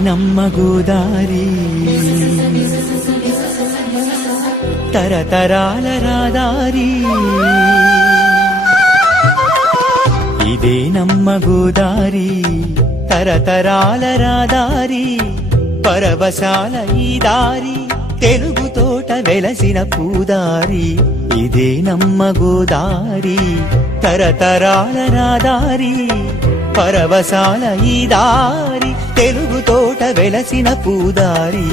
ನಮ್ಮ గోదారి తరతరాల రహదారి ఇదే ನಮ್ಮ గోదారి తరతరాల రహదారి పరవశాల ఈ దారి తెలుగు తోట వెలసిన పూదారి ఇదే ನಮ್ಮ గోదారి తరతరాల రహదారి పరవశాల ఈ దారి తెలుగు తోట వెలసిన పూదారి